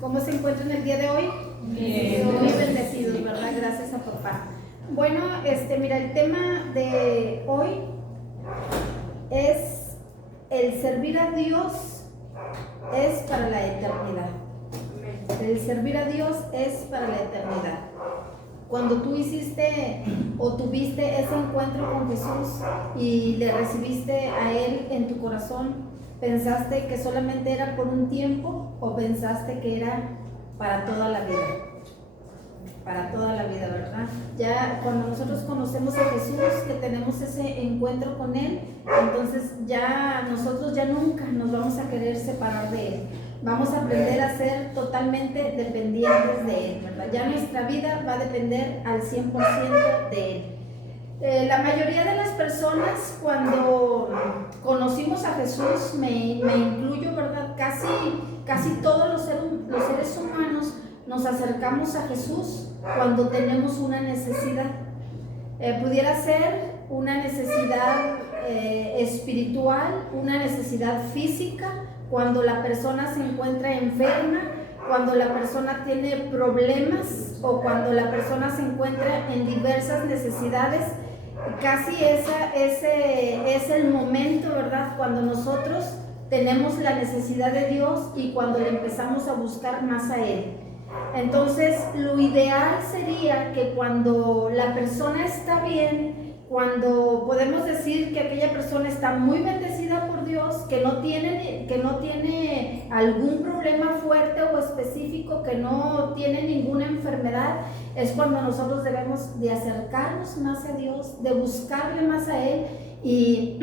¿Cómo se encuentran el día de hoy? Bien. Muy bendecidos, ¿verdad? Gracias a papá. Bueno, mira, el tema de hoy es el servir a Dios es para la eternidad. El servir a Dios es para la eternidad. Cuando tú hiciste o tuviste ese encuentro con Jesús y le recibiste a Él en tu corazón, ¿pensaste que solamente era por un tiempo o pensaste que era para toda la vida? Para toda la vida, ¿verdad? Ya cuando nosotros conocemos a Jesús, que tenemos ese encuentro con Él, entonces ya nosotros ya nunca nos vamos a querer separar de Él. Vamos a aprender a ser totalmente dependientes de Él, ¿verdad? Ya nuestra vida va a depender al 100% de Él. La mayoría de las personas, cuando conocimos a Jesús, me incluyo, ¿verdad? Casi todos los seres humanos nos acercamos a Jesús cuando tenemos una necesidad. Pudiera ser una necesidad espiritual, una necesidad física, cuando la persona se encuentra enferma, cuando la persona tiene problemas o cuando la persona se encuentra en diversas necesidades. Casi ese es el momento, ¿verdad?, cuando nosotros tenemos la necesidad de Dios y cuando le empezamos a buscar más a Él. Entonces, lo ideal sería que cuando la persona está bien, cuando podemos decir que aquella persona está muy bendecida por Dios, que no tiene algún problema fuerte o específico, que no tiene ninguna enfermedad, es cuando nosotros debemos de acercarnos más a Dios, de buscarle más a Él y,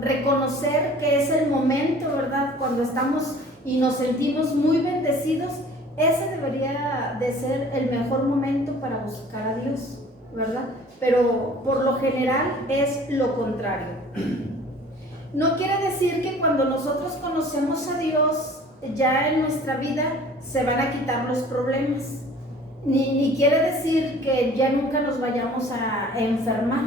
reconocer que es el momento, ¿verdad?, cuando estamos y nos sentimos muy bendecidos. Ese debería de ser el mejor momento para buscar a Dios, ¿verdad? Pero por lo general es lo contrario. No quiere decir que cuando nosotros conocemos a Dios, ya en nuestra vida se van a quitar los problemas. Ni quiere decir que ya nunca nos vayamos a enfermar.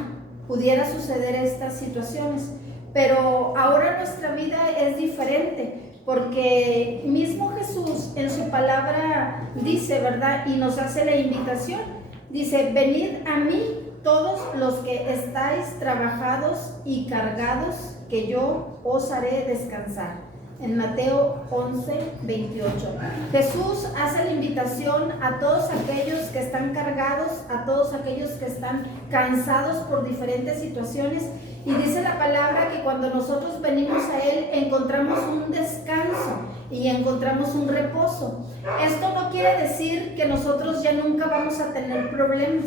Pudiera suceder estas situaciones, pero ahora nuestra vida es diferente. Porque mismo Jesús en su palabra dice, ¿verdad?, y nos hace la invitación, dice: venid a mí todos los que estáis trabajados y cargados, que yo os haré descansar. En Mateo 11:28. Jesús hace la invitación a todos aquellos que están cargados, a todos aquellos que están cansados por diferentes situaciones, y dice la palabra que cuando nosotros venimos a Él encontramos un descanso y encontramos un reposo. Esto no quiere decir que nosotros ya nunca vamos a tener problemas.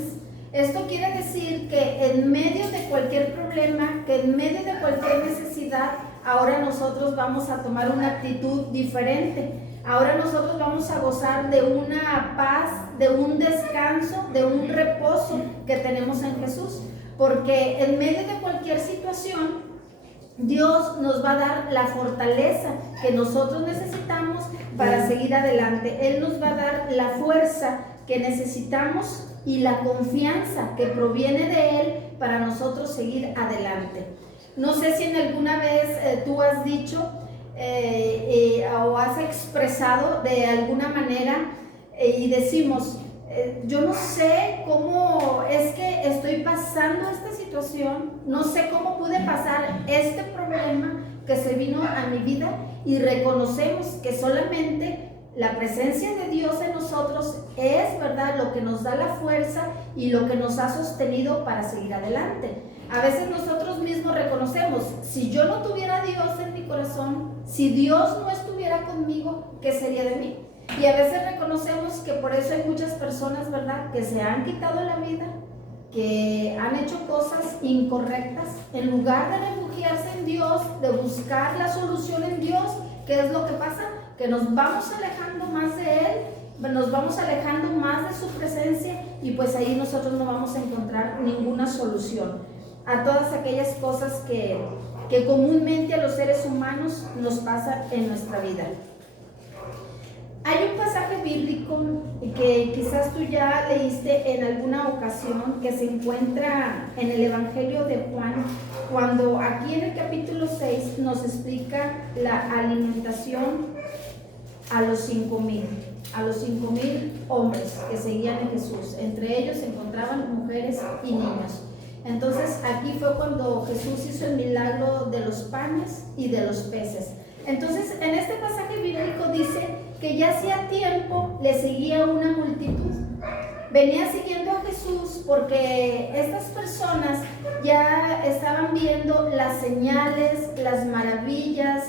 Esto quiere decir que en medio de cualquier problema, que en medio de cualquier necesidad, ahora nosotros vamos a tomar una actitud diferente. Ahora nosotros vamos a gozar de una paz, de un descanso, de un reposo que tenemos en Jesús. Porque en medio de cualquier situación, Dios nos va a dar la fortaleza que nosotros necesitamos para seguir adelante. Él nos va a dar la fuerza que necesitamos y la confianza que proviene de Él para nosotros seguir adelante. No sé si en alguna vez tú has dicho o has expresado de alguna manera y decimos: yo no sé cómo es que estoy pasando esta situación, no sé cómo pude pasar este problema que se vino a mi vida, y reconocemos que solamente la presencia de Dios en nosotros es, ¿verdad?, lo que nos da la fuerza y lo que nos ha sostenido para seguir adelante. A veces nosotros mismos reconocemos: si yo no tuviera a Dios en mi corazón, si Dios no estuviera conmigo, ¿qué sería de mí? Y a veces reconocemos que por eso hay muchas personas, ¿verdad?, que se han quitado la vida, que han hecho cosas incorrectas. En lugar de refugiarse en Dios, de buscar la solución en Dios, ¿qué es lo que pasa? Que nos vamos alejando más de Él, nos vamos alejando más de su presencia, y pues ahí nosotros no vamos a encontrar ninguna solución a todas aquellas cosas que comúnmente a los seres humanos nos pasa en nuestra vida. Hay un pasaje bíblico que quizás tú ya leíste en alguna ocasión, que se encuentra en el Evangelio de Juan, cuando aquí en el capítulo 6 nos explica la alimentación a los 5,000 hombres que seguían a Jesús. Entre ellos se encontraban mujeres y niños. Entonces aquí fue cuando Jesús hizo el milagro de los panes y de los peces. Entonces en este pasaje bíblico dice que ya hacía tiempo le seguía una multitud. Venía siguiendo a Jesús porque estas personas ya estaban viendo las señales, las maravillas,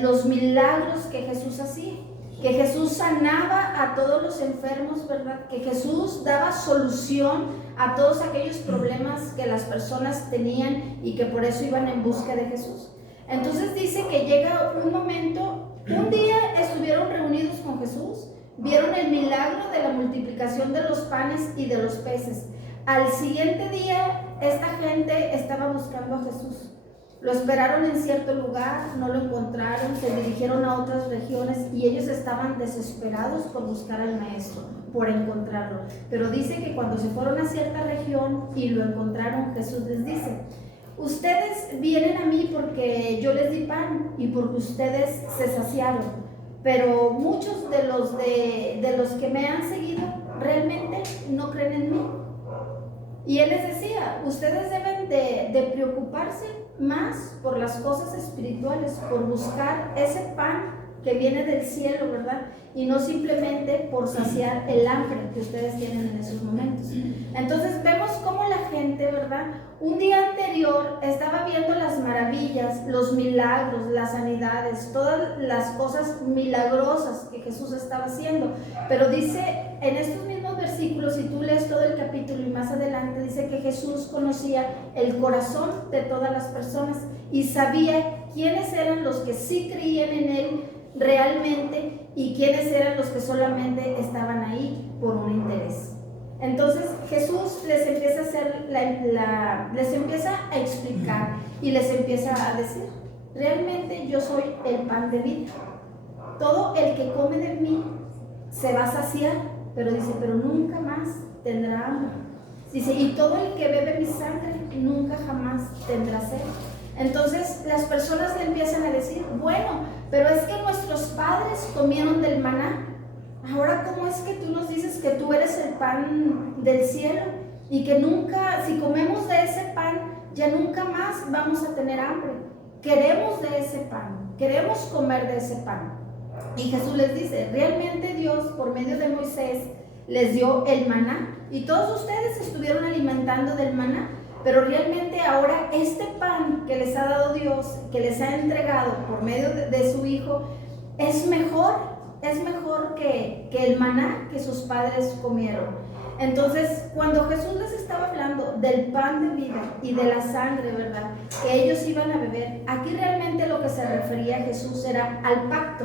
los milagros que Jesús hacía, que Jesús sanaba a todos los enfermos, ¿verdad? Que Jesús daba solución a todos aquellos problemas que las personas tenían y que por eso iban en busca de Jesús. Entonces dice que llega un momento, un día estuvieron reunidos con Jesús, vieron el milagro de la multiplicación de los panes y de los peces. Al siguiente día, esta gente estaba buscando a Jesús. Lo esperaron en cierto lugar, no lo encontraron, se dirigieron a otras regiones y ellos estaban desesperados por buscar al maestro, por encontrarlo. Pero dice que cuando se fueron a cierta región y lo encontraron, Jesús les dice: ustedes vienen a mí porque yo les di pan y porque ustedes se saciaron. Pero muchos de los que me han seguido realmente no creen en mí. Y él les decía: ustedes deben de preocuparse más por las cosas espirituales, por buscar ese pan que viene del cielo, ¿verdad? Y no simplemente por saciar el hambre que ustedes tienen en esos momentos. Entonces vemos cómo la gente, ¿verdad? Un día anterior estaba viendo las maravillas, los milagros, las sanidades, todas las cosas milagrosas que Jesús estaba haciendo. Pero dice en estos mismos versículos, si tú lees todo el capítulo y más adelante, dice que Jesús conocía el corazón de todas las personas y sabía quiénes eran los que sí creían en Él realmente y quiénes eran los que solamente estaban ahí por un interés. Entonces Jesús les empieza a hacer les empieza a explicar y les empieza a decir: realmente yo soy el pan de vida. Todo el que come de mí se va a saciar, pero dice, pero nunca más tendrá hambre. Dice, y todo el que bebe mi sangre nunca jamás tendrá sed. Entonces las personas le empiezan a decir: bueno, pero es que nuestros padres comieron del maná. Ahora, ¿cómo es que tú nos dices que tú eres el pan del cielo? Y que nunca, si comemos de ese pan, ya nunca más vamos a tener hambre. Queremos de ese pan, queremos comer de ese pan. Y Jesús les dice: realmente Dios, por medio de Moisés, les dio el maná. Y todos ustedes estuvieron alimentando del maná. Pero realmente ahora este pan que les ha dado Dios, que les ha entregado por medio de su Hijo, es mejor que el maná que sus padres comieron. Entonces, cuando Jesús les estaba hablando del pan de vida y de la sangre, ¿verdad?, que ellos iban a beber, aquí realmente lo que se refería a Jesús era al pacto.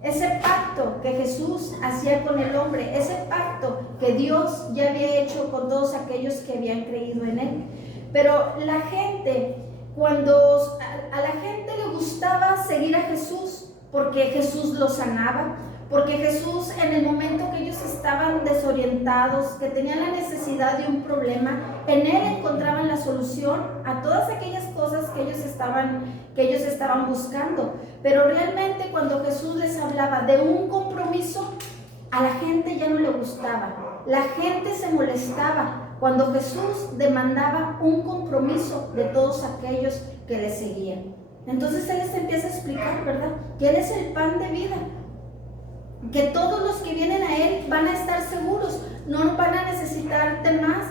Ese pacto que Jesús hacía con el hombre, ese pacto que Dios ya había hecho con todos aquellos que habían creído en Él. Pero la gente, cuando a la gente le gustaba seguir a Jesús, porque Jesús los sanaba, porque Jesús, en el momento que ellos estaban desorientados, que tenían la necesidad de un problema, en Él encontraban la solución a todas aquellas cosas que ellos estaban buscando. Pero realmente cuando Jesús les hablaba de un compromiso, a la gente ya no le gustaba. La gente se molestaba cuando Jesús demandaba un compromiso de todos aquellos que le seguían. Entonces Él les empieza a explicar, ¿verdad?, que Él es el pan de vida, que todos los que vienen a Él van a estar seguros, no van a necesitarte más.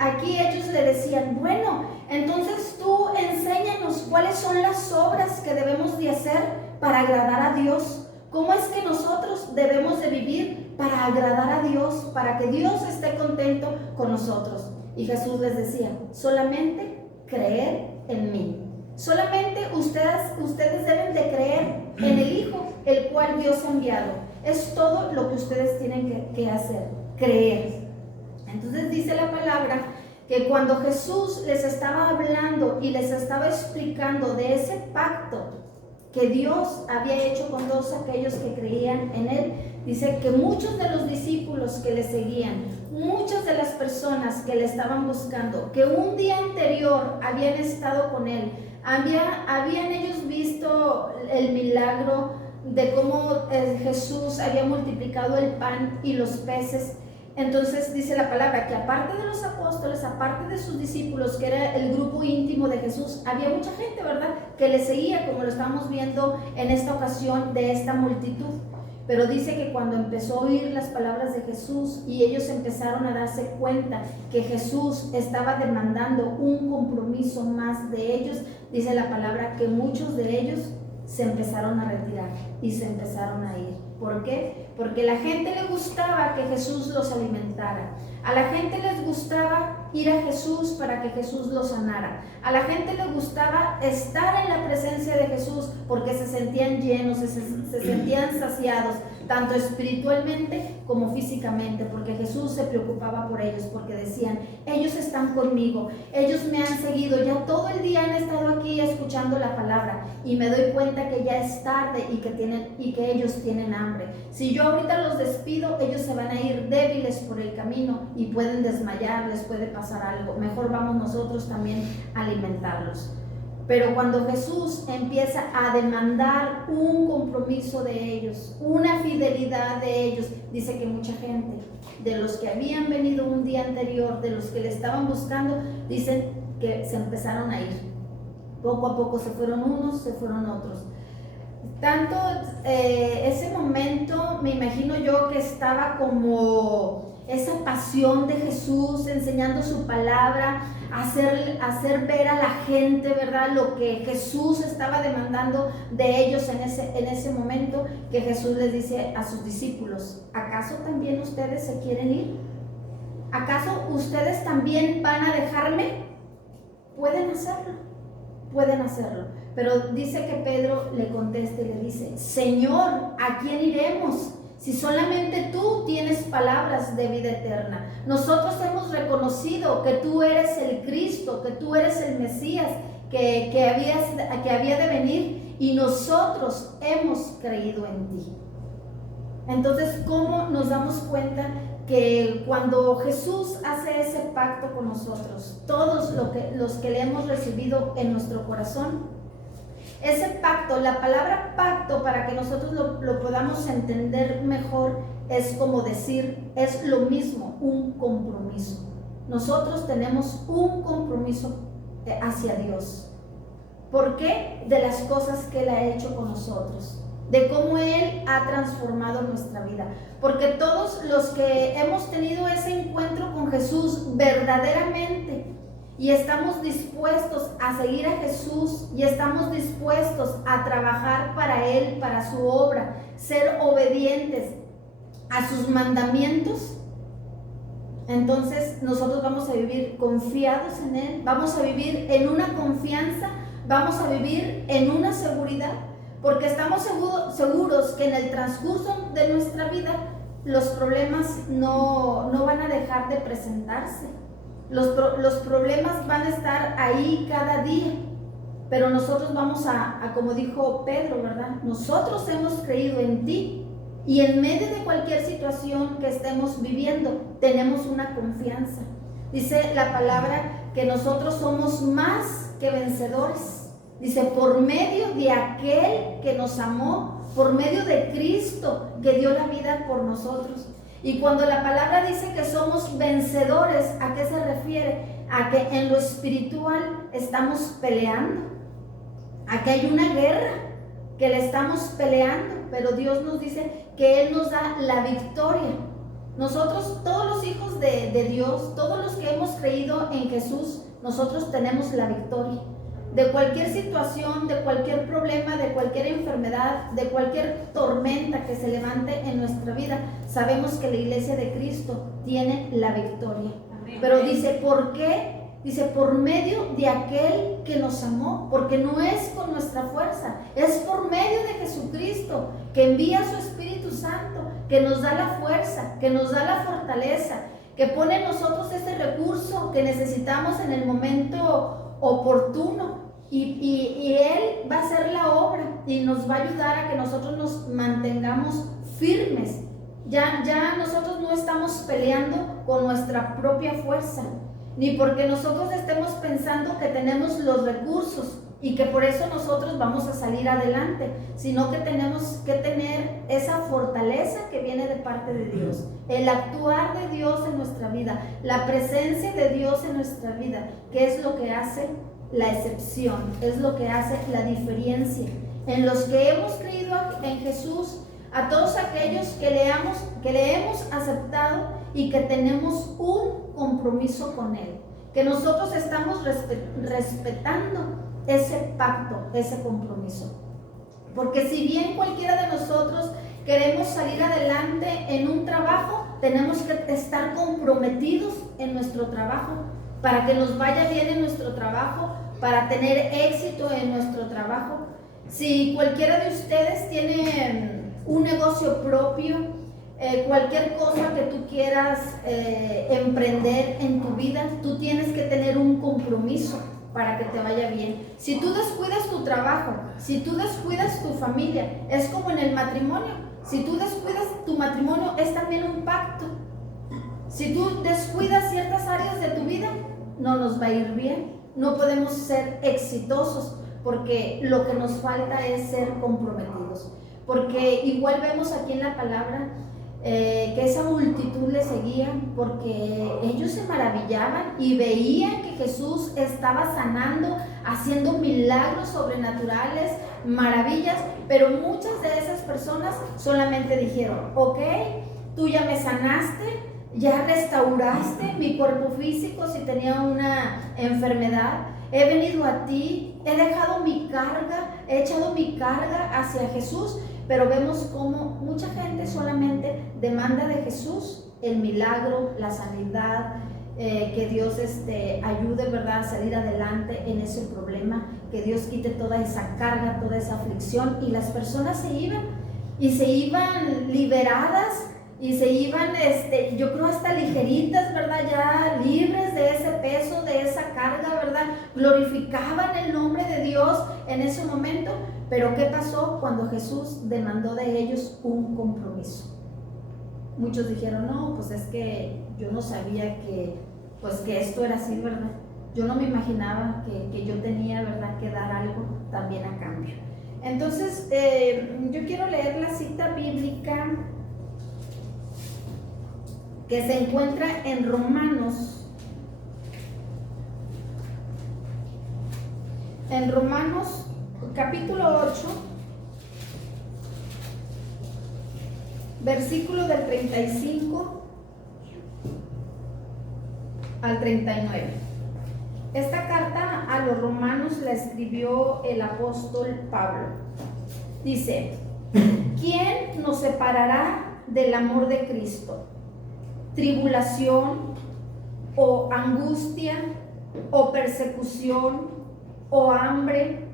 Aquí ellos le decían: bueno, entonces tú enséñanos cuáles son las obras que debemos de hacer para agradar a Dios. ¿Cómo es que nosotros debemos de vivir para agradar a Dios, para que Dios esté contento con nosotros? Y Jesús les decía: solamente creer en mí. Solamente ustedes deben de creer en el Hijo, el cual Dios ha enviado. Es todo lo que ustedes tienen que hacer, creer. Entonces dice la palabra que cuando Jesús les estaba hablando y les estaba explicando de ese pacto que Dios había hecho con todos aquellos que creían en Él, dice que muchos de los discípulos que le seguían, muchas de las personas que le estaban buscando, que un día anterior habían estado con Él, habían ellos visto el milagro de cómo Jesús había multiplicado el pan y los peces. Entonces dice la palabra que aparte de los apóstoles, aparte de sus discípulos, que era el grupo íntimo de Jesús, había mucha gente, ¿verdad?, que le seguía, como lo estamos viendo en esta ocasión de esta multitud. Pero dice que cuando empezó a oír las palabras de Jesús y ellos empezaron a darse cuenta que Jesús estaba demandando un compromiso más de ellos, dice la palabra que muchos de ellos se empezaron a retirar y se empezaron a ir. ¿Por qué? Porque a la gente le gustaba que Jesús los alimentara. A la gente les gustaba ir a Jesús para que Jesús los sanara. A la gente le gustaba estar en la presencia de Jesús porque se sentían llenos, se sentían saciados, tanto espiritualmente como físicamente, porque Jesús se preocupaba por ellos, porque decían, ellos están conmigo, ellos me han seguido, ya todo el día han estado aquí escuchando la palabra y me doy cuenta que ya es tarde y que ellos tienen hambre. Si yo ahorita los despido, ellos se van a ir débiles por el camino y pueden desmayar, les puede pasar algo. Mejor vamos nosotros también a alimentarlos. Pero cuando Jesús empieza a demandar un compromiso de ellos, una fidelidad de ellos, dice que mucha gente, de los que habían venido un día anterior, de los que le estaban buscando, dicen que se empezaron a ir. Poco a poco se fueron unos, se fueron otros. Tanto ese momento, me imagino yo que estaba como esa pasión de Jesús enseñando su palabra, hacer ver a la gente, ¿verdad?, lo que Jesús estaba demandando de ellos en ese momento, que Jesús les dice a sus discípulos, ¿acaso también ustedes se quieren ir? ¿Acaso ustedes también van a dejarme? Pueden hacerlo. Pero dice que Pedro le contesta y le dice, Señor, ¿a quién iremos? Si solamente tú tienes palabras de vida eterna. Nosotros hemos reconocido que tú eres el Cristo, que tú eres el Mesías, que había de venir, y nosotros hemos creído en ti. Entonces, ¿cómo nos damos cuenta que cuando Jesús hace ese pacto con nosotros, todos los que le hemos recibido en nuestro corazón, ese pacto, la palabra pacto, para que nosotros lo podamos entender mejor, es como decir, es lo mismo, un compromiso. Nosotros tenemos un compromiso hacia Dios. ¿Por qué? De las cosas que Él ha hecho con nosotros, de cómo Él ha transformado nuestra vida. Porque todos los que hemos tenido ese encuentro con Jesús verdaderamente, y estamos dispuestos a seguir a Jesús y estamos dispuestos a trabajar para Él, para su obra, ser obedientes a sus mandamientos, entonces nosotros vamos a vivir confiados en Él, vamos a vivir en una confianza, vamos a vivir en una seguridad, porque estamos seguros que en el transcurso de nuestra vida los problemas no van a dejar de presentarse. Los problemas van a estar ahí cada día, pero nosotros vamos a, como dijo Pedro, ¿verdad? Nosotros hemos creído en ti y en medio de cualquier situación que estemos viviendo, tenemos una confianza. Dice la palabra que nosotros somos más que vencedores. Dice, por medio de aquel que nos amó, por medio de Cristo que dio la vida por nosotros. Y cuando la palabra dice que somos vencedores, ¿a qué se refiere? A que en lo espiritual estamos peleando, a que hay una guerra, que le estamos peleando, pero Dios nos dice que Él nos da la victoria. Nosotros, todos los hijos de Dios, todos los que hemos creído en Jesús, nosotros tenemos la victoria. De cualquier situación, de cualquier problema, de cualquier enfermedad, de cualquier tormenta que se levante en nuestra vida, sabemos que la iglesia de Cristo tiene la victoria. Amén. Pero dice, ¿por qué? Dice, por medio de aquel que nos amó, porque no es con nuestra fuerza, es por medio de Jesucristo, que envía su Espíritu Santo, que nos da la fuerza, que nos da la fortaleza, que pone en nosotros ese recurso que necesitamos en el momento oportuno, y Él va a hacer la obra y nos va a ayudar a que nosotros nos mantengamos firmes. Ya nosotros no estamos peleando con nuestra propia fuerza, ni porque nosotros estemos pensando que tenemos los recursos, y que por eso nosotros vamos a salir adelante, sino que tenemos que tener esa fortaleza que viene de parte de Dios, el actuar de Dios en nuestra vida, la presencia de Dios en nuestra vida, que es lo que hace la excepción, es lo que hace la diferencia en los que hemos creído en Jesús, a todos aquellos que le hemos aceptado y que tenemos un compromiso con Él, que nosotros estamos respetando ese pacto, ese compromiso. Porque si bien cualquiera de nosotros queremos salir adelante en un trabajo, tenemos que estar comprometidos en nuestro trabajo para que nos vaya bien en nuestro trabajo, para tener éxito en nuestro trabajo. Si cualquiera de ustedes tiene un negocio propio, cualquier cosa que tú quieras emprender en tu vida, tú tienes que tener un compromiso para que te vaya bien. Si tú descuidas tu trabajo, si tú descuidas tu familia, es como en el matrimonio. Si tú descuidas tu matrimonio, es también un pacto. Si tú descuidas ciertas áreas de tu vida, no nos va a ir bien. No podemos ser exitosos porque lo que nos falta es ser comprometidos. Porque igual vemos aquí en la palabra que esa multitud le seguía porque ellos se maravillaban y veían que Jesús estaba sanando, haciendo milagros sobrenaturales, maravillas, pero muchas de esas personas solamente dijeron: ok, tú ya me sanaste, ya restauraste mi cuerpo físico si tenía una enfermedad, he venido a ti, he dejado mi carga, he echado mi carga hacia Jesús. Pero vemos cómo mucha gente solamente demanda de Jesús el milagro, la sanidad, que Dios ayude, ¿verdad?, a salir adelante en ese problema, que Dios quite toda esa carga, toda esa aflicción, y las personas se iban liberadas y se iban, yo creo hasta ligeritas, ¿verdad?, ya libres de ese peso, de esa carga, ¿verdad?, glorificaban el nombre de Dios en ese momento. Pero ¿qué pasó cuando Jesús demandó de ellos un compromiso? Muchos dijeron: no, pues es que yo no sabía que esto era así, ¿verdad? Yo no me imaginaba que yo tenía, ¿verdad?, que dar algo también a cambio. Entonces, yo quiero leer la cita bíblica que se encuentra en Romanos. En Romanos capítulo 8, versículo del 35 al 39. Esta carta a los romanos la escribió el apóstol Pablo. Dice: ¿quién nos separará del amor de Cristo? ¿Tribulación, o angustia, o persecución, o hambre,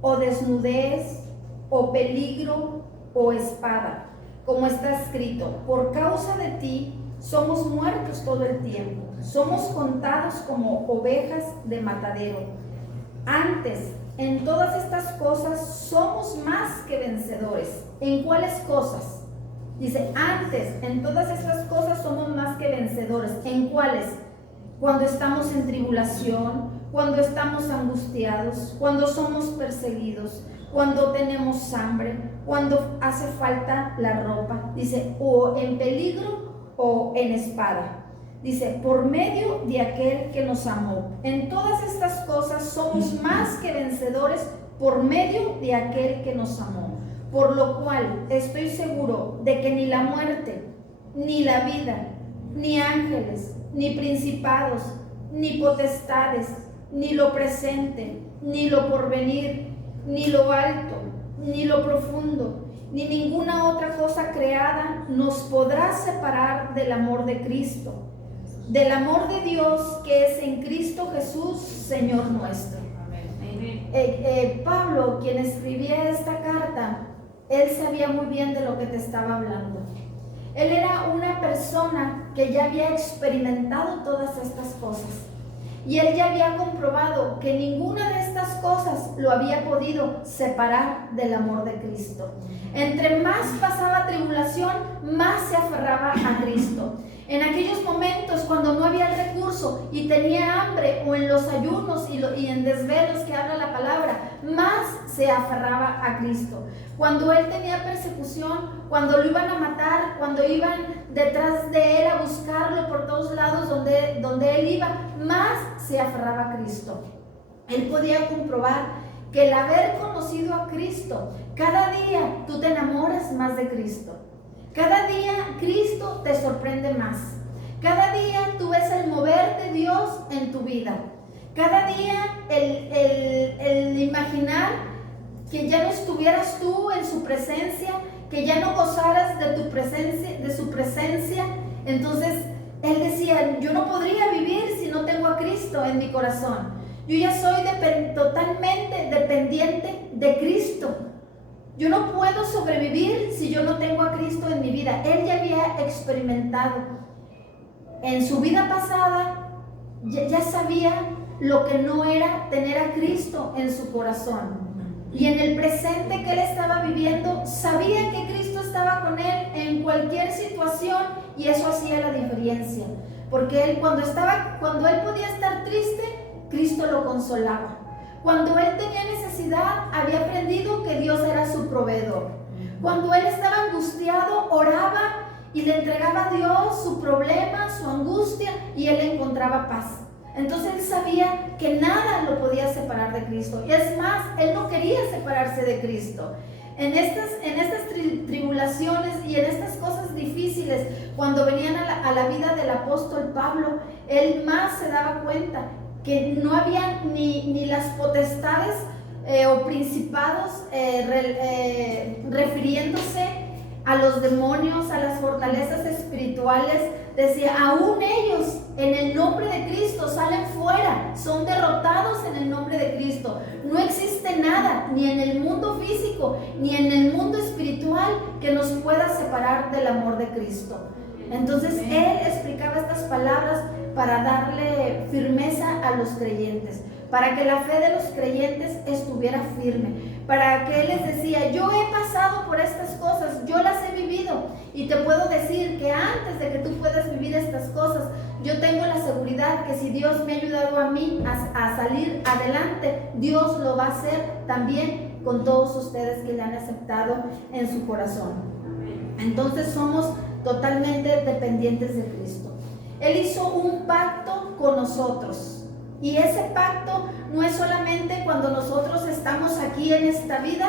o desnudez, o peligro, o espada? Como está escrito: por causa de ti somos muertos todo el tiempo, somos contados como ovejas de matadero. Antes, en todas estas cosas somos más que vencedores. ¿En cuáles cosas? Dice: antes, en todas estas cosas somos más que vencedores. ¿En cuáles? Cuando estamos en tribulación, cuando estamos angustiados, cuando somos perseguidos, cuando tenemos hambre, cuando hace falta la ropa. Dice: o en peligro o en espada. Dice: por medio de aquel que nos amó. En todas estas cosas somos más que vencedores por medio de aquel que nos amó. Por lo cual estoy seguro de que ni la muerte, ni la vida, ni ángeles, ni principados, ni potestades, ni lo presente, ni lo porvenir, ni lo alto, ni lo profundo, ni ninguna otra cosa creada nos podrá separar del amor de Cristo, del amor de Dios que es en Cristo Jesús, Señor nuestro. Pablo, quien escribía esta carta, él sabía muy bien de lo que te estaba hablando. Él era una persona que ya había experimentado todas estas cosas. Y él ya había comprobado que ninguna de estas cosas lo había podido separar del amor de Cristo. Entre más pasaba tribulación, más se aferraba a Cristo. En aquellos momentos cuando no había el recurso y tenía hambre, o en los ayunos y en desvelos que habla la palabra, más se aferraba a Cristo. Cuando él tenía persecución, cuando lo iban a matar, cuando iban detrás de él a buscarlo por todos lados donde él iba, más se aferraba a Cristo. Él podía comprobar que el haber conocido a Cristo, cada día tú te enamoras más de Cristo. Cada día Cristo te sorprende más. Cada día tú ves el mover de Dios en tu vida. Cada día el imaginar que ya no estuvieras tú en su presencia, que ya no gozaras de su presencia. Entonces él decía, yo no podría vivir si no tengo a Cristo en mi corazón. Yo ya soy totalmente dependiente de Cristo. Yo no puedo sobrevivir si yo no tengo a Cristo en mi vida. Él ya había experimentado. En su vida pasada ya sabía lo que no era tener a Cristo en su corazón. Y en el presente que él estaba viviendo, sabía que Cristo estaba con él en cualquier situación, y eso hacía la diferencia. Porque él cuando él podía estar triste, Cristo lo consolaba. Cuando él tenía necesidad, había aprendido que Dios era su proveedor. Cuando él estaba angustiado, oraba y le entregaba a Dios su problema, su angustia, y él encontraba paz. Entonces él sabía que nada lo podía separar de Cristo. Y es más, él no quería separarse de Cristo. En estas tribulaciones y en estas cosas difíciles, cuando venían a la vida del apóstol Pablo, él más se daba cuenta que no había ni las potestades o principados refiriéndose a los demonios, a las fortalezas espirituales. Decía, aún ellos en el nombre de Cristo salen fuera, son derrotados en el nombre de Cristo. No existe nada, ni en el mundo físico, ni en el mundo espiritual, que nos pueda separar del amor de Cristo. Entonces él explicaba estas palabras para darle firmeza a los creyentes, para que la fe de los creyentes estuviera firme, para que él les decía, yo he pasado por estas cosas, yo las he vivido, y te puedo decir que antes de que tú puedas vivir estas cosas, yo tengo la seguridad que si Dios me ha ayudado a mí a salir adelante, Dios lo va a hacer también con todos ustedes que le han aceptado en su corazón. Entonces somos totalmente dependientes de Cristo. Él hizo un pacto con nosotros, y ese pacto no es solamente cuando nosotros estamos aquí en esta vida,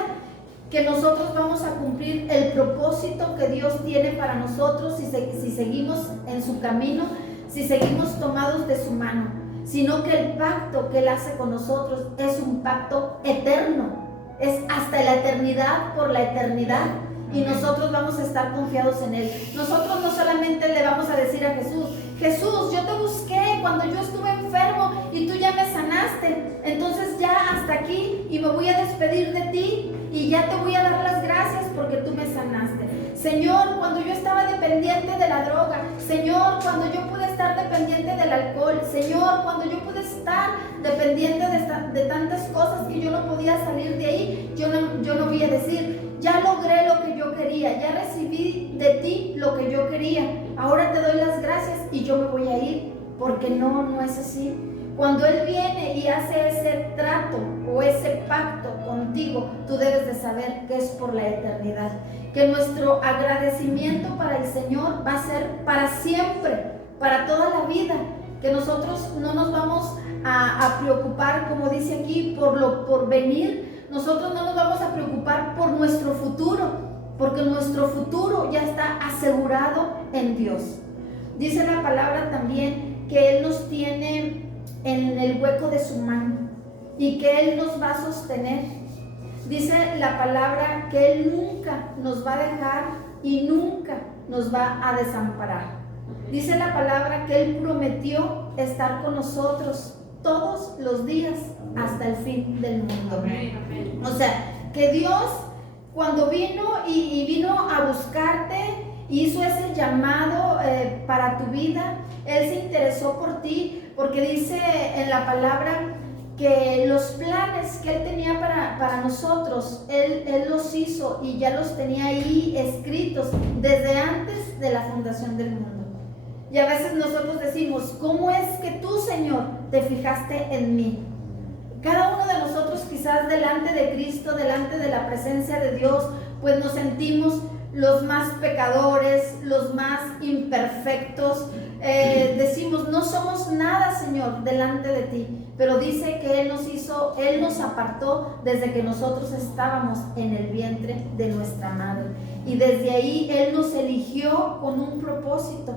que nosotros vamos a cumplir el propósito que Dios tiene para nosotros si seguimos en su camino, si seguimos tomados de su mano, sino que el pacto que Él hace con nosotros es un pacto eterno, es hasta la eternidad, por la eternidad. Y nosotros vamos a estar confiados en Él. Nosotros no solamente le vamos a decir a Jesús, Jesús, yo te busqué cuando yo estuve enfermo y tú ya me sanaste, entonces ya hasta aquí, y me voy a despedir de ti y ya te voy a dar las gracias porque tú me sanaste. Señor, cuando yo estaba dependiente de la droga, Señor, cuando yo pude estar dependiente del alcohol, Señor, cuando yo pude estar dependiente de tantas cosas que yo no podía salir de ahí, yo no voy a decir, ya logré lo que yo quería, ya recibí de ti lo que yo quería, ahora te doy las gracias y yo me voy a ir, porque no es así. Cuando Él viene y hace ese trato o ese pacto contigo, tú debes de saber que es por la eternidad, que nuestro agradecimiento para el Señor va a ser para siempre, para toda la vida, que nosotros no nos vamos a preocupar, como dice aquí, por venir. Nosotros no nos vamos a preocupar por nuestro futuro, porque nuestro futuro ya está asegurado en Dios. Dice la palabra también que Él nos tiene en el hueco de su mano y que Él nos va a sostener. Dice la palabra que Él nunca nos va a dejar y nunca nos va a desamparar. Dice la palabra que Él prometió estar con nosotros todos los días hasta el fin del mundo. O sea, que Dios cuando vino y vino a buscarte, hizo ese llamado para tu vida, Él se interesó por ti, porque dice en la palabra que los planes que Él tenía para nosotros, Él los hizo y ya los tenía ahí escritos desde antes de la fundación del mundo. Y a veces nosotros decimos, ¿cómo es que tú, Señor, te fijaste en mí? Cada uno de nosotros quizás delante de Cristo, delante de la presencia de Dios, pues nos sentimos los más pecadores, los más imperfectos. Decimos, no somos nada, Señor, delante de ti. Pero dice que Él nos apartó desde que nosotros estábamos en el vientre de nuestra madre. Y desde ahí Él nos eligió con un propósito.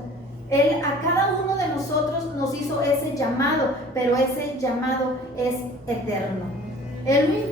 Él a cada uno de nosotros nos hizo ese llamado, pero ese llamado es eterno. Él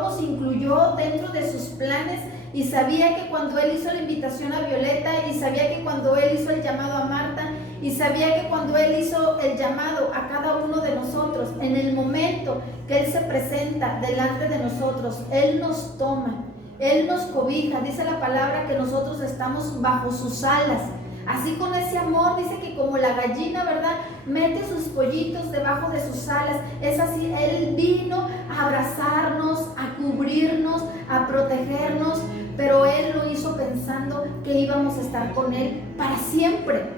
nos incluyó dentro de sus planes, y sabía que cuando Él hizo la invitación a Violeta, y sabía que cuando Él hizo el llamado a Marta, y sabía que cuando Él hizo el llamado a cada uno de nosotros, en el momento que Él se presenta delante de nosotros, Él nos toma, Él nos cobija. Dice la palabra que nosotros estamos bajo sus alas. Así, con ese amor, dice que como la gallina, ¿verdad?, mete sus pollitos debajo de sus alas. Es así, Él vino a abrazarnos, a cubrirnos, a protegernos, pero Él lo hizo pensando que íbamos a estar con Él para siempre,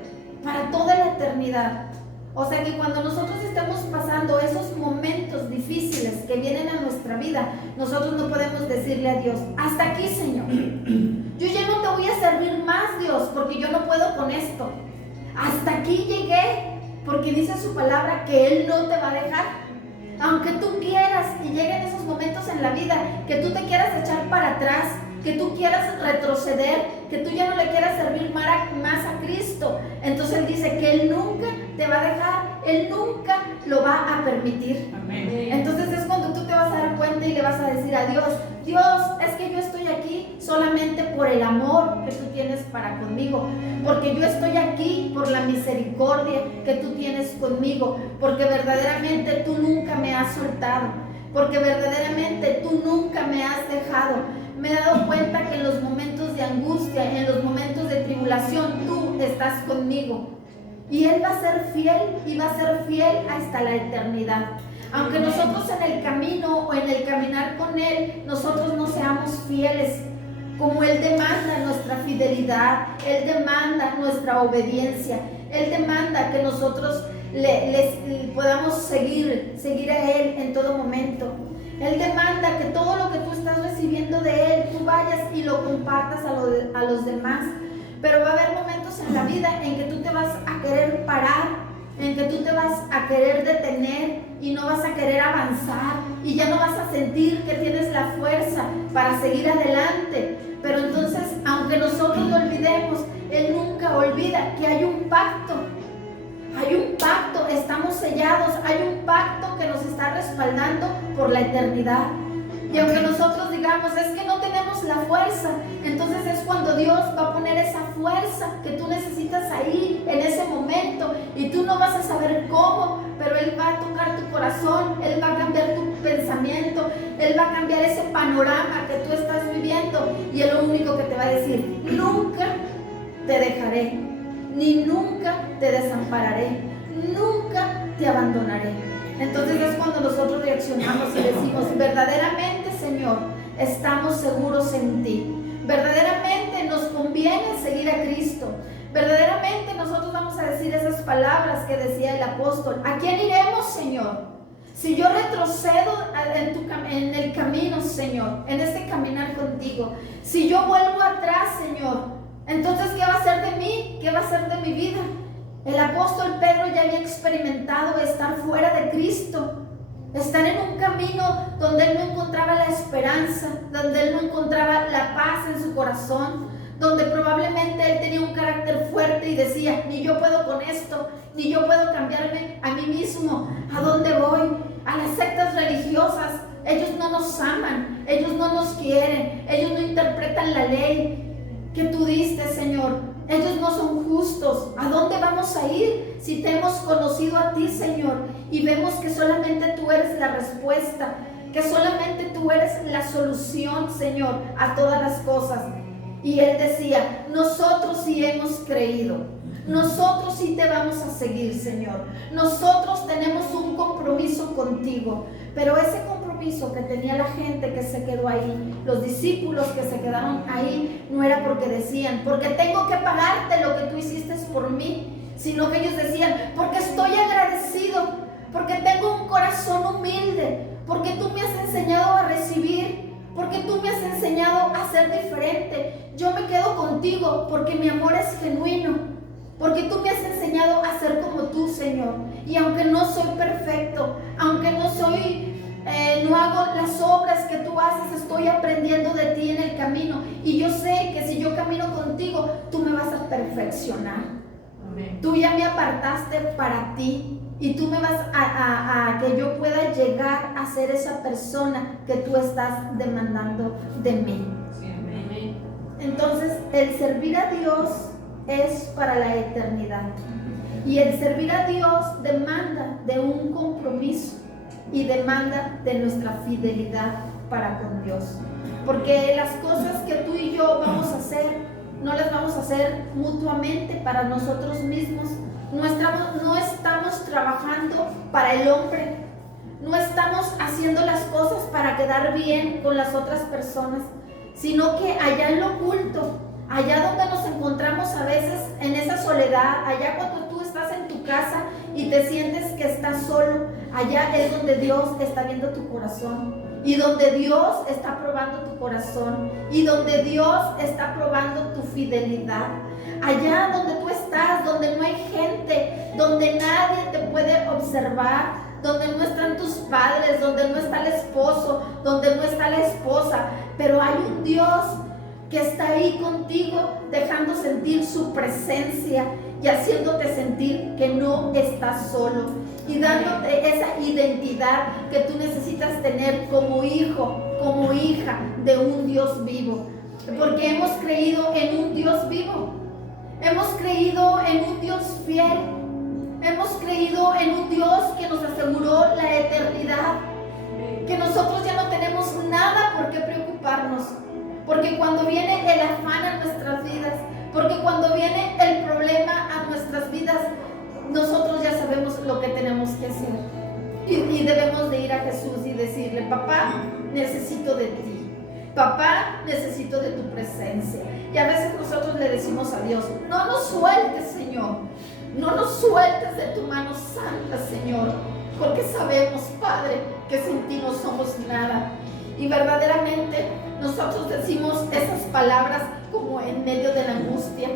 para toda la eternidad. O sea que cuando nosotros estemos pasando esos momentos difíciles que vienen a nuestra vida, nosotros no podemos decirle a Dios, hasta aquí, Señor, yo ya no te voy a servir más, Dios, porque yo no puedo con esto. Hasta aquí llegué, porque dice su palabra que Él no te va a dejar. Aunque tú quieras y lleguen esos momentos en la vida que tú te quieras echar para atrás, que tú quieras retroceder, que tú ya no le quieras servir más a Cristo, entonces Él dice que Él nunca te va a dejar, Él nunca lo va a permitir. Amén. Entonces es cuando tú te vas a dar cuenta y le vas a decir a Dios, Dios, es que yo estoy aquí solamente por el amor que tú tienes para conmigo, porque yo estoy aquí por la misericordia que tú tienes conmigo, porque verdaderamente tú nunca me has soltado, porque verdaderamente tú nunca me has dejado. Me he dado cuenta que en los momentos de angustia, en los momentos de tribulación, tú estás conmigo. Y Él va a ser fiel, y va a ser fiel hasta la eternidad. Aunque nosotros en el camino o en el caminar con Él, nosotros no seamos fieles, como Él demanda nuestra fidelidad, Él demanda nuestra obediencia, Él demanda que nosotros podamos seguir a Él en todo momento. Él demanda que todo lo que tú estás recibiendo de Él, tú vayas y lo compartas a los demás. Pero va a haber momentos en la vida en que tú te vas a querer parar, en que tú te vas a querer detener y no vas a querer avanzar, y ya no vas a sentir que tienes la fuerza para seguir adelante. Pero entonces, aunque nosotros lo olvidemos, Él nunca olvida que hay un pacto. Hay un pacto, estamos sellados, hay un pacto que nos está respaldando por la eternidad. Y aunque nosotros digamos, es que no tenemos la fuerza, entonces es cuando Dios va a poner esa fuerza que tú necesitas ahí, en ese momento, y tú no vas a saber cómo, pero Él va a tocar tu corazón, Él va a cambiar tu pensamiento, Él va a cambiar ese panorama que tú estás viviendo, y es lo único que te va a decir, nunca te dejaré, ni nunca te desampararé, nunca te abandonaré. Entonces es cuando nosotros reaccionamos y decimos, verdaderamente, Señor, estamos seguros en ti, verdaderamente nos conviene seguir a Cristo, verdaderamente nosotros vamos a decir esas palabras que decía el apóstol, ¿a quién iremos, Señor? Si yo retrocedo en el camino, Señor, en este caminar contigo, si yo vuelvo atrás, Señor, entonces, ¿qué va a ser de mí? ¿Qué va a ser de mi vida? El apóstol Pedro ya había experimentado estar fuera de Cristo, estar en un camino donde él no encontraba la esperanza, donde él no encontraba la paz en su corazón, donde probablemente él tenía un carácter fuerte y decía, ni yo puedo con esto, ni yo puedo cambiarme a mí mismo. ¿A dónde voy? A las sectas religiosas. Ellos no nos aman, ellos no nos quieren, ellos no interpretan la ley que tú diste, Señor. Ellos no son justos. ¿A dónde vamos a ir si te hemos conocido a ti, Señor? Y vemos que solamente tú eres la respuesta, que solamente tú eres la solución, Señor, a todas las cosas. Y él decía, nosotros sí hemos creído, nosotros sí te vamos a seguir, Señor. Nosotros tenemos un compromiso contigo. Pero ese compromiso que tenía la gente que se quedó ahí, los discípulos que se quedaron ahí, no era porque decían, porque tengo que pagarte lo que tú hiciste por mí, sino que ellos decían, porque estoy agradecido, porque tengo un corazón humilde, porque tú me has enseñado a recibir, porque tú me has enseñado a ser diferente. Yo me quedo contigo porque mi amor es genuino, porque tú me has enseñado a ser como tú, Señor. Y aunque no soy perfecto, aunque no hago las obras que tú haces, estoy aprendiendo de ti en el camino. Y yo sé que si yo camino contigo, tú me vas a perfeccionar. Amén. Tú ya me apartaste para ti. Y tú me vas a que yo pueda llegar a ser esa persona que tú estás demandando de mí. Sí, amén. Entonces, el servir a Dios es para la eternidad. Y el servir a Dios demanda de un compromiso y demanda de nuestra fidelidad para con Dios. Porque las cosas que tú y yo vamos a hacer, no las vamos a hacer mutuamente para nosotros mismos. No estamos trabajando para el hombre, no estamos haciendo las cosas para quedar bien con las otras personas, sino que allá en lo oculto, allá donde nos encontramos a veces en esa soledad, allá cuando tú estás en tu casa y te sientes que estás solo, allá es donde Dios está viendo tu corazón. Y donde Dios está probando tu corazón, y donde Dios está probando tu fidelidad. Allá donde tú estás, donde no hay gente, donde nadie te puede observar, donde no están tus padres, donde no está el esposo, donde no está la esposa, pero hay un Dios que está ahí contigo, dejando sentir su presencia y haciéndote sentir que no estás solo, y dándote esa identidad que tú necesitas tener como hijo, como hija de un Dios vivo, porque hemos creído en un Dios vivo, hemos creído en un Dios fiel, hemos creído en un Dios que nos aseguró la eternidad, que nosotros ya no tenemos nada por qué preocuparnos, porque cuando viene el afán a nuestras vidas, porque cuando viene el problema a nuestras vidas, nosotros ya sabemos lo que tenemos que hacer. Y debemos de ir a Jesús y decirle: papá, necesito de ti. Papá, necesito de tu presencia. Y a veces nosotros le decimos a Dios: no nos sueltes, Señor. No nos sueltes de tu mano santa, Señor. Porque sabemos, Padre, que sin ti no somos nada. Y verdaderamente nosotros decimos esas palabras como en medio de la angustia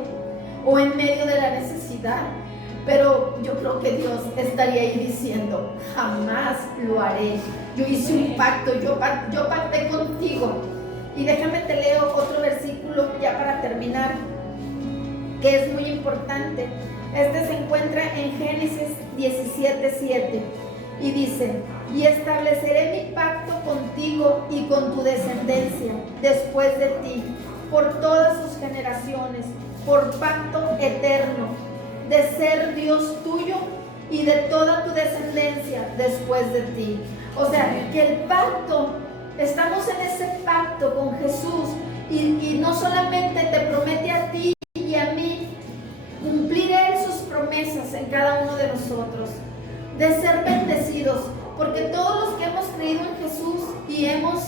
o en medio de la necesidad. Pero yo creo que Dios estaría ahí diciendo: jamás lo haré. Yo hice un pacto, yo pacté contigo. Y déjame te leo otro versículo ya para terminar, que es muy importante. Este se encuentra en Génesis 17:7 y dice: y estableceré mi pacto contigo y con tu descendencia después de ti, por todas sus generaciones, por pacto eterno, de ser Dios tuyo y de toda tu descendencia después de ti. O sea, que el pacto, estamos en ese pacto con Jesús, y no solamente te promete a ti y a mí cumplir Él sus promesas en cada uno de nosotros, de ser bendecidos, porque todos los que hemos creído en Jesús y hemos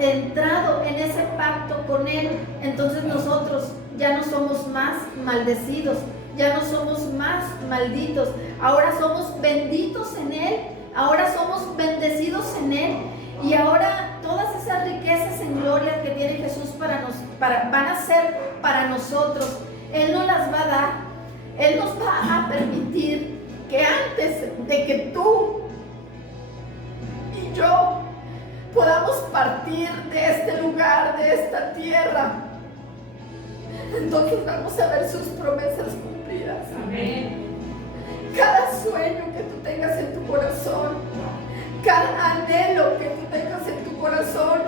entrado en ese pacto con Él, entonces nosotros ya no somos más maldecidos, ya no somos más malditos, ahora somos benditos en Él, ahora somos bendecidos en Él, y ahora todas esas riquezas en gloria que tiene Jesús van a ser para nosotros. Él nos las va a dar, Él nos va a permitir que antes de que tú y yo podamos partir de este lugar, de esta tierra, entonces vamos a ver sus promesas cumplidas. Amén. Cada sueño que tú tengas en tu corazón, cada anhelo que tú tengas en tu corazón,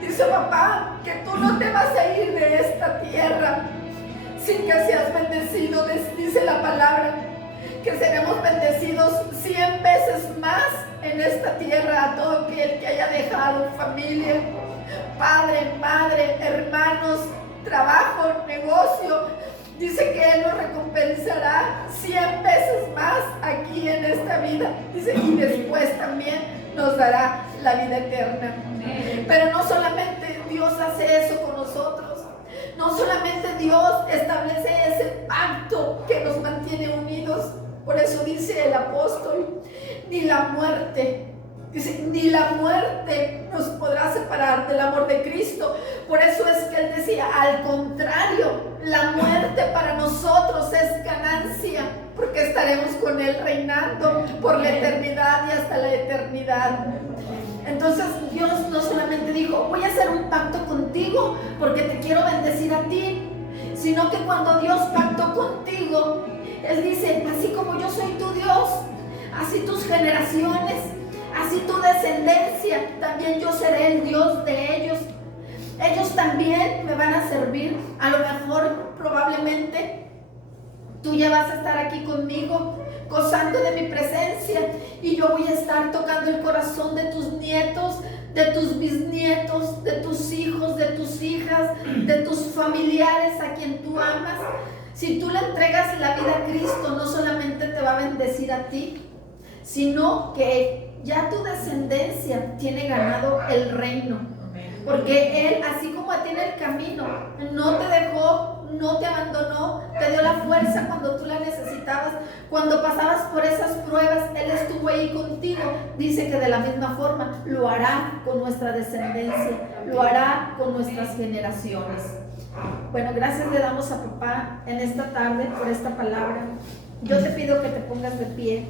dice papá que tú no te vas a ir de esta tierra sin que seas bendecido. Dice la palabra que seremos bendecidos 100 veces más en esta tierra a todo aquel que haya dejado familia, padre, madre, hermanos, trabajo, negocio. Dice que Él nos recompensará 100 veces más aquí en esta vida. Dice, y después también nos dará la vida eterna. Pero no solamente Dios hace eso con nosotros, no solamente Dios establece ese pacto que nos mantiene dice el apóstol, ni la muerte. Dice, ni la muerte nos podrá separar del amor de Cristo. Por eso es que él decía, al contrario, la muerte para nosotros es ganancia, porque estaremos con él reinando por la eternidad y hasta la eternidad. Entonces Dios no solamente dijo, voy a hacer un pacto contigo porque te quiero bendecir a ti, sino que cuando Dios pactó contigo, él dice, así como yo soy tu Dios, así tus generaciones, así tu descendencia, también yo seré el Dios de ellos. Ellos también me van a servir. A lo mejor, probablemente, tú ya vas a estar aquí conmigo, gozando de mi presencia, y yo voy a estar tocando el corazón de tus nietos, de tus bisnietos, de tus hijos, de tus hijas, de tus familiares a quien tú amas. Si tú le entregas la vida a Cristo, no solamente te va a bendecir a ti, sino que ya tu descendencia tiene ganado el reino, porque Él, así como a ti en el camino, no te dejó, no te abandonó, te dio la fuerza cuando tú la necesitabas, cuando pasabas por esas pruebas, Él estuvo ahí contigo. Dice que de la misma forma lo hará con nuestra descendencia, lo hará con nuestras generaciones. Bueno, gracias le damos a papá en esta tarde por esta palabra. Yo te pido que te pongas de pie.